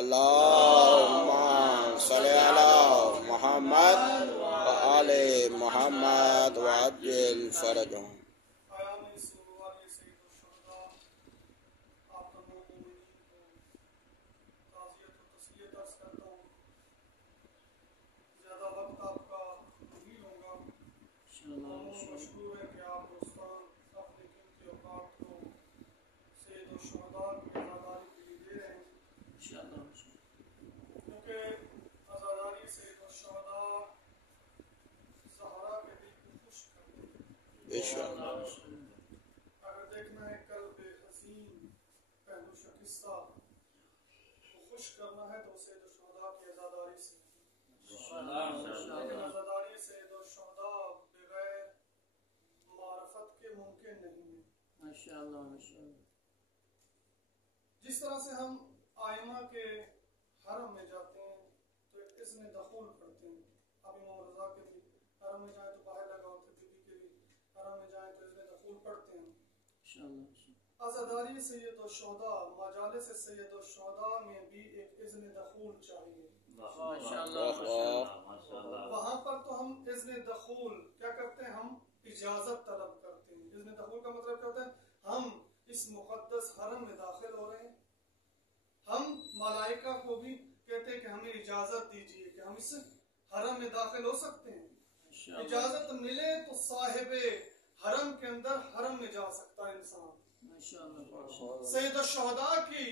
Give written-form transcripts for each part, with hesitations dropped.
اللہم صلی علی محمد وآل محمد وعجل فرجهم. اگر دیکھنا ہے قلب حسین پہلو شکستہ کو خوش کرنا ہے تو سید الشہداء کی عزاداری سے، لیکن عزاداری سید الشہداء بغیر معرفت کے ممکن نہیں ہے۔ جس طرح سے ہم آئمہ کے حرم میں جاتے ہیں تو ایک اذن دخول پڑھتے ہیں، اب امام رضا کے بھی حرم میں جائیں تو باہر لگا ہوتے، بی بی کے بھی حرم میں جائیں تو اذن دخول پڑھتے ہیں۔ عزاداری سید الشہداء، مجالس سید الشہداء میں بھی ایک اذن دخول چاہیے۔ وہاں پر تو ہم اذن دخول کیا کرتے ہیں، ہم اجازت طلب کرتے ہیں۔ اذن دخول کا مطلب کیا ہوتا ہے، ہم اس مقدس حرم میں داخل ہو رہے ہیں، ہم ملائکہ کو بھی کہتے ہیں کہ ہمیں اجازت دیجیے کہ ہم اس حرم میں داخل ہو سکتے ہیں۔ اجازت ملے تو صاحب حرم کے اندر حرم میں جا سکتا ہے انسان۔ سید الشہداء کی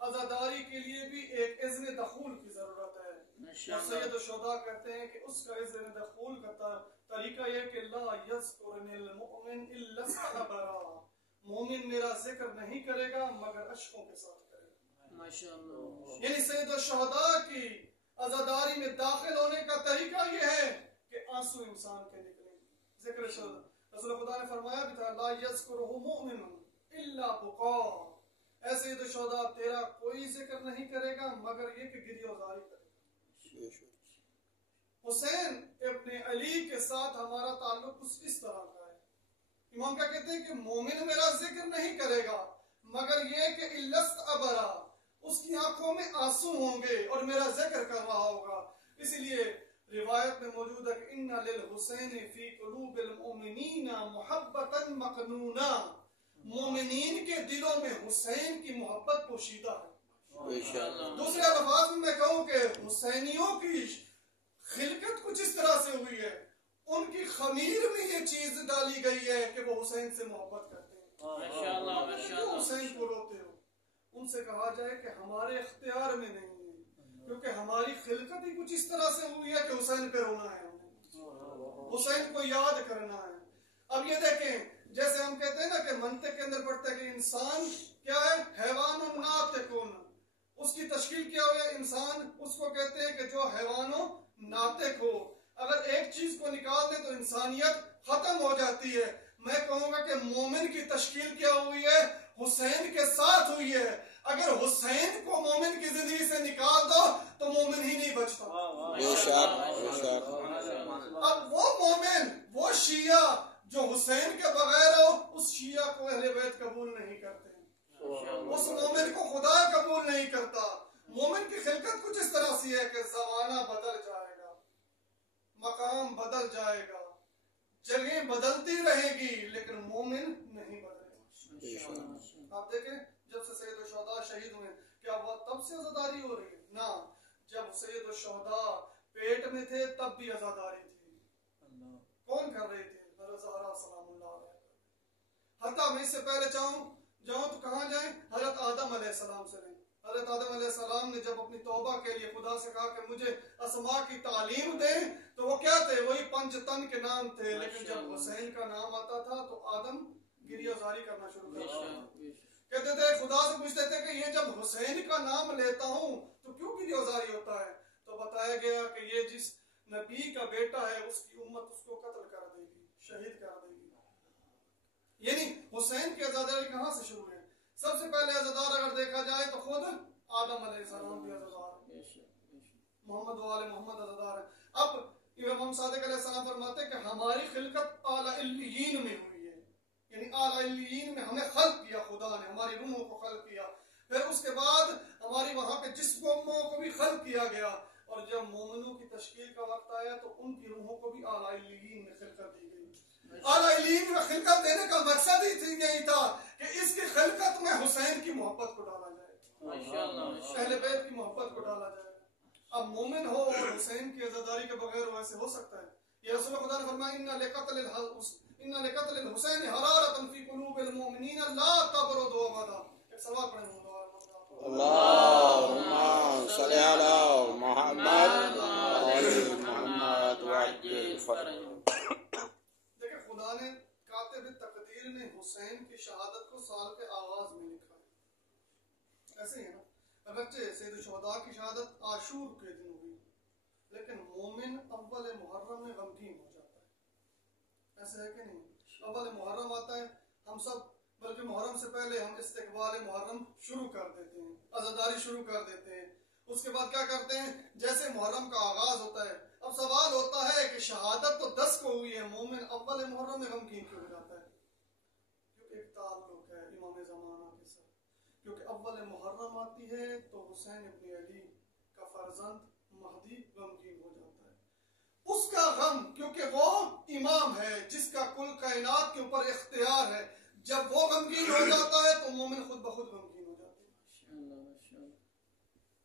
عزاداری کے لیے بھی ایک اذن دخول کی ضرورت ہے، اور سید الشہداء کہتے ہیں کہ اس کا اذن دخول کا طریقہ یہ کہ لا یذکرنی المؤمن الا استحبرا، مومن میرا ذکر نہیں کرے گا مگر اشکوں کے ساتھ کرے گا۔ یعنی سید الشہداء کی عزاداری میں داخل ہونے کا طریقہ یہ ہے کہ آنسو انسان کے نکلیں۔ ذکر رسول خدا نے فرمایا بھی تھا لا یذکرہ مؤمن الا بقاء، اے سید الشہداء تیرا کوئی ذکر نہیں کرے گا مگر یہ کہ گریہ وزاری کرے گا۔ حسین ابن علی کے ساتھ ہمارا تعلق کچھ اس طرح کا ہے۔ امام کیا کہتے ہیں کہ مومن میرا ذکر نہیں کرے گا مگر یہ کہ الست ابرا، اس کی آنکھوں میں آنسو ہوں گے اور میرا ذکر کر رہا ہوگا۔ اس لیے روایت میں موجود ہے کہ ان للحسین فی قلوب المؤمنین محبتا مقنونا، مومنین کے دلوں میں حسین کی محبت پوشیدہ ہے۔ دوسرے الفاظ میں کہوں کہ حسینیوں کی خلقت کچھ اس طرح سے ہوئی ہے، ان کی خمیر میں یہ چیز ڈالی گئی ہے کہ وہ حسین سے محبت کرتے ہیں۔ کیوں حسین کو روتے ہو؟ ان سے کہا جائے کہ ہمارے اختیار میں نہیں ہے، کیونکہ ہماری خلقت ہی کچھ اس طرح سے ہوئی ہے کہ حسین پہ رونا ہے، حسین کو یاد کرنا ہے۔ اب یہ دیکھیں جیسے ہم کہتے ہیں نا کہ منطق کے اندر پڑھتا ہے کہ انسان کیا ہے، حیوان ناطقون، اس کی تشکیل کیا ہوا ہے، انسان اس کو کہتے ہیں کہ جو حیوانوں ناطق ہو۔ اگر ایک چیز کو نکال دے تو انسانیت ختم ہو جاتی ہے۔ میں کہوں گا کہ مومن کی تشکیل کیا ہوئی ہے، حسین کے ساتھ ہوئی ہے۔ اگر حسین کو مومن کی زندگی سے نکال دو تو مومن ہی نہیں بچتا۔ اب وہ مومن، وہ شیعہ جو حسین کے بغیر ہو، اس شیعہ کو اہل بیت قبول نہیں کرتے، اس مومن کو خدا قبول نہیں کرتا۔ مومن کی خلقت کچھ اس طرح سی ہے کہ زمانہ بدل جائے گا، مقام بدل جائے گا، جگہیں بدلتی رہے گی، لیکن مومن نہیں بدلے گا۔ آپ دیکھیں جب سے سید الشہداء شہید ہوئے کیا وہ تب سے عزاداری ہو رہی ہے؟ نہ، جب سید الشہداء پیٹ میں تھے تب بھی عزاداری تھی۔ کون کر رہی تھی؟ حضرت زہرا سلام اللہ علیہ۔ حتیٰ میں اس سے پہلے جاؤں تو کہاں جائیں؟ حضرت آدم علیہ السلام سے لیں۔ حضرت آدم علیہ السلام نے جب اپنی توبہ کے لیے خدا سے کہا کہ مجھے اسماء کی تعلیم دیں، تو وہ کیا تھے؟ وہی پنج تن کے نام تھے، لیکن جب حسین کا نام آتا تھا تو آدم گریہ زاری کرنا شروع کر دیا۔ کہتے تھے خدا سے پوچھتے تھے کہ یہ جب حسین کا نام لیتا ہوں تو کیوں گریہ زاری ہوتا ہے؟ تو بتایا گیا کہ یہ جس نبی کا بیٹا ہے اس کی امت اس کو قتل کر دے گی، شہید کر دے گی۔ یعنی حسین کی عزاداری کہاں سے شروع ہے؟ سب سے پہلے عزادار اگر دیکھا جائے تو خود آدم علیہ السلام بھی عزادار ہے، محمد و آل محمد عزادار ہے۔ اب امام صادق علیہ السلام فرماتے ہیں کہ ہماری خلقت اعلی علیین میں ہوئی ہے، یعنی اعلی علیین میں ہمیں خلق کیا، خدا نے ہماری روحوں کو خلق کیا، پھر اس کے بعد ہماری وہاں پہ جسموں کیا گیا، اور جب مومنوں کی تشکیل کا وقت آیا تو ان کی روحوں کو بھی اعلی علیین میں خلقت دی گئی۔ اعلی علیین میں خلقت دینے کا مقصد ہی یہی تھا کہ اس کی خلقت میں حسین کی محبت کو ڈالا جائے، اہل بیت کی محبت کو ڈالا جائے۔ اب مومن ہو اور حسین کی عزاداری کے بغیر ویسے ہو سکتا ہے؟ یہ رسول خدا نے فرمایا ان لقتل الحسین حرارۃ فی قلوب المؤمنین لا تبردوا ابدا۔ ایک سوال پڑھیں اللہم صلی علی محمد وآل محمد وعجل فرجهم۔ دیکھیں خدا نے کاتب تقدیر نے حسین کی شہادت کو سال کے آغاز میں لکھا ہے، ایسے ہی ہے نا؟ اگرچہ سید الشہداء کی شہادت عاشور کے دن ہوئی، لیکن مومن اول محرم میں غمگین ہو جاتا ہے، ایسے ہے کہ نہیں؟ اول محرم آتا ہے، ہم سب بلکہ محرم سے پہلے ہم استقبال محرم شروع کر دیتے ہیں، عزاداری شروع کر دیتے ہیں۔ اس کے بعد کیا کرتے ہیں؟ جیسے محرم کا آغاز ہوتا ہے، اب سوال ہوتا ہے کہ شہادت تو 10 کو ہوئی ہے، مومن اول محرم میں غمگین کیوں ہو جاتا ہے؟ کیونکہ ایک تعلق ہے امام زمانہ کے ساتھ، کیونکہ اول محرم آتی ہے تو حسین ابن علی کا فرزند مہدی غمگین ہو جاتا ہے، اس کا غم، کیونکہ وہ امام ہے جس کا کل کائنات کے اوپر اختیار ہے، جب وہ غمگین ہو جاتا ہے تو مومن خود بخود غمگین ہو جاتے ہیں۔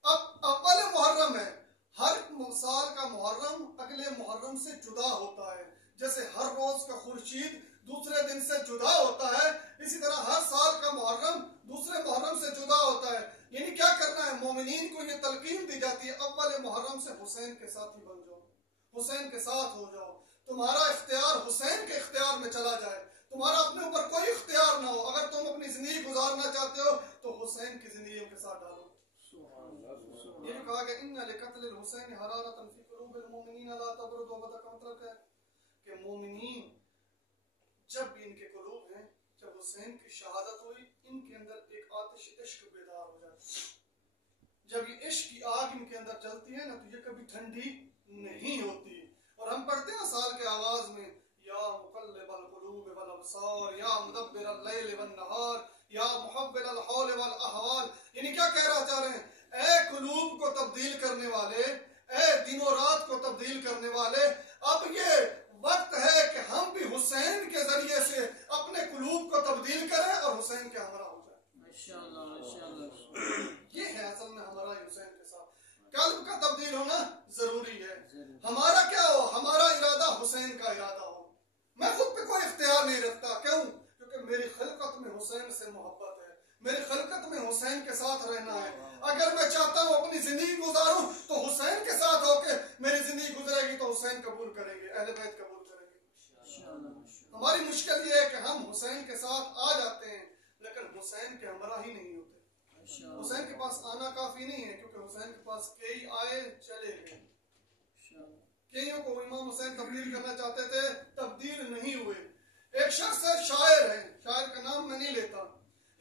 اب اول محرم ہے، ہر سال کا محرم اگلے محرم سے جدا ہوتا ہے، جیسے ہر روز کا خورشید دوسرے دن سے جدا ہوتا ہے، اسی طرح ہر سال کا محرم دوسرے محرم سے جدا ہوتا ہے۔ یعنی کیا کرنا ہے؟ مومنین کو یہ تلقین دی جاتی ہے اول محرم سے حسین کے ساتھی بن جاؤ، حسین کے ساتھ ہو جاؤ، تمہارا اختیار حسین کے اختیار میں چلا جائے، تمہارا اپنے اوپر کوئی اختیار نہ ہو، اگر تم اپنی زندگی گزارنا چاہتے ہو تو حسین کی زندگی کے ساتھ ڈالو۔ یہ جو کہا کہ ان لقتل الحسین حرارۃ فی قلوب المؤمنین لا تبردوا ابدا کا مطلب ہے کہ مومنین جب بھی ان کے قلوب ہیں، جب حسین کی شہادت ہوئی ان کے اندر ایک آتش عشق بیدار ہو جاتی ہے، جب یہ عشق کی آگ ان کے اندر جلتی ہے نا تو یہ کبھی ٹھنڈی نہیں ہوتی۔ اور ہم پڑھتے ہیں سال کے آغاز میں یا مقلب القلوب والابصار یا مدبر اللیل والنہار یا محول الحول والاحوال، یعنی کیا کہہ رہا چاہ رہے ہیں؟ اے قلوب کو تبدیل کرنے والے، اے دن و رات کو تبدیل کرنے والے، اب یہ وقت ہے کہ ہم بھی حسین کے ذریعے سے اپنے قلوب کو تبدیل کریں اور حسین کے ہمراہ ہو جائیں۔ یہ ہے اصل میں ہمارا حسین کے ساتھ قلب کا تبدیل ہونا ضروری ہے۔ ہمارا کیا ہو؟ ہمارا ارادہ حسین کا ارادہ ہو۔ میں خود پہ کوئی اختیار نہیں رکھتا، کیوں؟ کیونکہ میری خلقت میں حسین سے محبت ہے، میری خلقت میں حسین کے ساتھ رہنا ہے۔ اگر میں چاہتا ہوں اپنی زندگی گزاروں تو حسین کے ساتھ ہو کے میری زندگی گزرے گی تو حسین قبول کریں گے، اہل بیت قبول کریں گے۔ ہماری مشکل یہ ہے کہ ہم حسین کے ساتھ آ جاتے ہیں لیکن حسین کے ہمراہ ہی نہیں ہوتے۔ حسین کے پاس آنا کافی نہیں ہے، کیونکہ حسین کے پاس کئی آئے چلے گئے، کئیوں کو امام حسین تبدیل کرنا چاہتے تھے، تبدیل نہیں ہوئے۔ ایک شخص ہے، شاعر ہے، شاعر کا نام میں نہیں لیتا،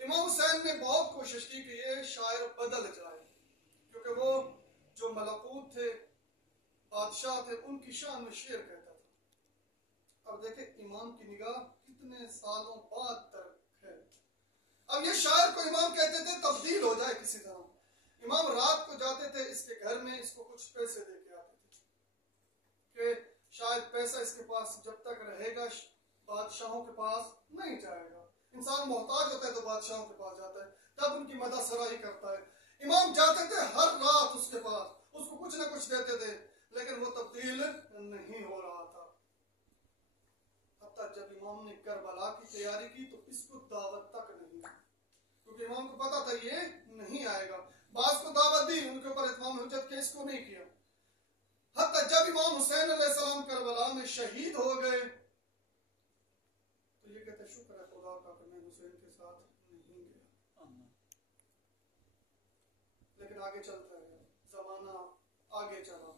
امام حسین نے بہت کوشش کی کہ یہ شاعر بدل جائے، کیونکہ وہ جو ملکوت تھے، بادشاہ تھے، ان کی شان میں شعر کہتا تھا۔ اب دیکھیں امام کی نگاہ کتنے سالوں بعد تک ہے۔ اب یہ شاعر کو امام کہتے تھے تبدیل ہو جائے کسی طرح۔ امام رات کو جاتے تھے اس کے گھر میں، اس کو کچھ پیسے دے کے آتے تھے کہ شاید پیسہ اس کے پاس جب تک رہے گا بادشاہوں کے پاس نہیں جائے گا۔ انسان محتاج ہوتا ہے تو بادشاہوں کے پاس جاتا ہے، تب ان کی مدد سرائی کرتا ہے۔ امام جاتے تھے ہر رات اس کے پاس، اس کو کچھ نہ کچھ دیتے تھے، لیکن وہ تبدیل نہیں ہو رہا تھا۔ حتیٰ جب امام نے کربلا کی تیاری کی تو اس کو دعوت تک نہیں، کیونکہ امام کو پتا تھا یہ نہیں آئے گا۔ بعض کو دعوت دی، ان کے اوپر اتمام حجت کے اس کو نہیں کیا۔ حتیٰ جب امام حسین علیہ السلام کربلا میں شہید ہو گئے تو یہ کہتے شکر ہے خدا کا کہ میں حسین کے ساتھ نہیں گیا، لیکن آگے چلتا ہے، زمانہ آگے چلا۔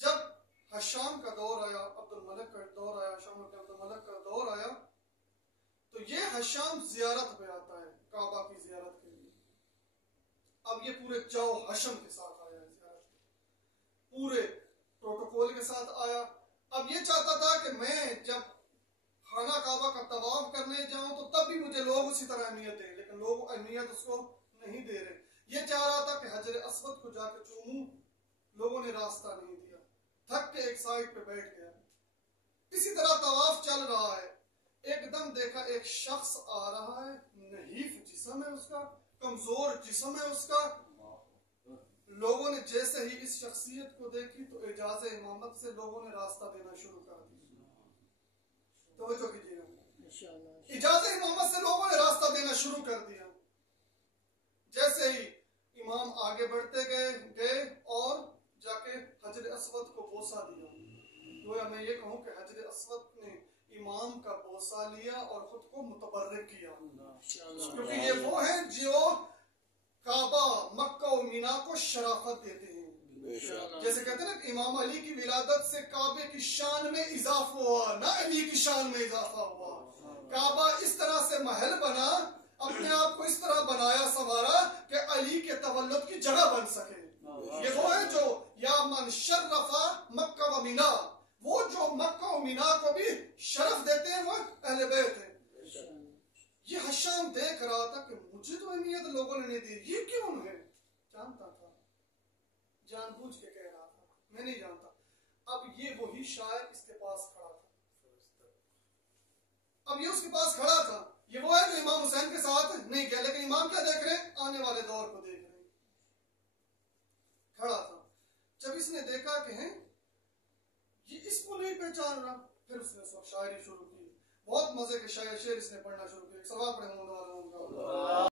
جب حشام کا دور آیا، عبد الملک کا دور آیا، حشام بن عبد الملک کا دور آیا، تو یہ حشام زیارت پہ آتا ہے، کعبہ کی زیارت کے لیے۔ اب یہ پورے جاؤ حشم کے ساتھ آیا ہے، زیارت پورے پروٹوکول کے ساتھ آیا۔ اب یہ چاہتا تھا کہ میں جب خانہ کعبہ کا طواف کرنے جاؤں تو تب بھی مجھے لوگ اسی طرح اہمیت دیں، لیکن لوگ اہمیت اس کو نہیں دے رہے۔ یہ چاہ رہا تھا کہ حجر اسود اسود کو جا کے چوموں، لوگوں نے راستہ نہیں دیا، تھک کے ایک سائڈ پہ بیٹھ گیا۔ اسی طرح طواف چل رہا ہے، ایک دم دیکھا ایک شخص آ رہا ہے، نحیف جسم ہے اس کا، کمزور جسم ہے اس کا۔ لوگوں نے جیسے ہی اس شخصیت کو دیکھی تو اعجاز امامت سے لوگوں نے راستہ دینا شروع کر دیا۔ توجہ کیجیے گا، اجازت امامت سے لوگوں نے راستہ دینا شروع کر دیا۔ جیسے ہی امام آگے بڑھتے گئے اور جا کے حجر اسود کو بوسہ دیا۔ گویا میں یہ کہوں کہ حجر اسود نے امام کا بوسہ لیا اور خود کو متبرک کیا، کیونکہ یہ وہ ہیں جو کعبہ، مکہ و مینا کو شرافت دیتے ہیں۔ جیسے کہتے ہیں نا کہ امام علی کی ولادت سے کعبے کی شان میں اضافہ ہوا، نہ علی کی شان میں اضافہ ہوا۔ کعبہ اس طرح سے محل بنا، اپنے آپ کو اس طرح بنایا سنوارا کہ علی کے تولد کی جگہ بن سکے۔ یہ وہ ہے جو یا من شرفا مکہ و مینا، وہ جو مکہ و مینا کو بھی شرف دیتے ہیں، وہ اہل بیت ہیں۔ یہ حشام دیکھ رہا تھا کہ مجھے تو اہمیت لوگوں نے نہیں دی، یہ کیوں ہے؟ جانتا تھا، جان بوجھ کے کہہ رہا تھا، میں نہیں جانتا۔ اب یہ وہی شاعر اس کے پاس کھڑا تھا، اب یہ اس کے پاس کھڑا تھا، یہ وہ ہے جو امام حسین کے ساتھ نہیں گیا، لیکن امام کیا دیکھ رہے ہیں؟ آنے والے دور کو دیکھ رہے ہیں۔ کھڑا تھا، جب اس نے دیکھا کہ ہیں یہ اس کو نہیں پہچان رہا، پھر اس نے شاعری شروع کی۔ بہت مزے کے شعر اس نے پڑھنا شروع کیا۔ ایک سوال پڑھیں۔